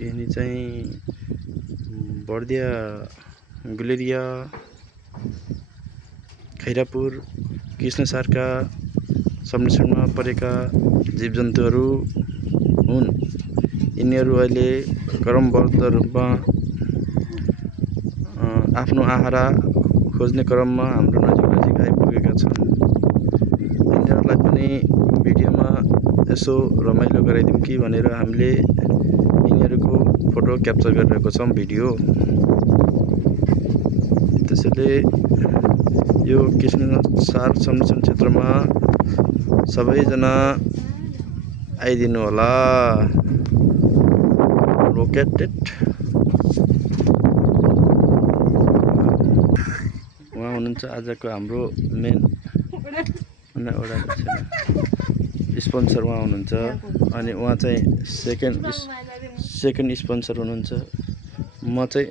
यिनी चाहिँ बर्दिया गुलेरिया खैरापुर कृष्णसारका संरक्षणमा परेका जीवजन्तुहरू हुन्। यिनीहरू अहिले क्रमबद्ध रूपमा आफ्नो आहारा खोज्ने क्रममा हाम्रो नजिक आइपुगेका छन्। यिनीहरूलाई पनि भिडियोमा यसो रमाइलो गराइदिउँ कि भनेर हामीले यिनीहरूको फोटो क्याप्चर गरिरहेको छौँ भिडियो। त्यसैले यो कृष्णसार संरक्षण क्षेत्रमा सबैजना आइदिनु होला। लोकेटेड उहाँ हुनुहुन्छ आजको हाम्रो मेन स्पोन्सर उहाँ हुनुहुन्छ। अनि उहाँ चाहिँ सेकेन्ड स्पोन्सर हुनुहुन्छ। म चाहिँ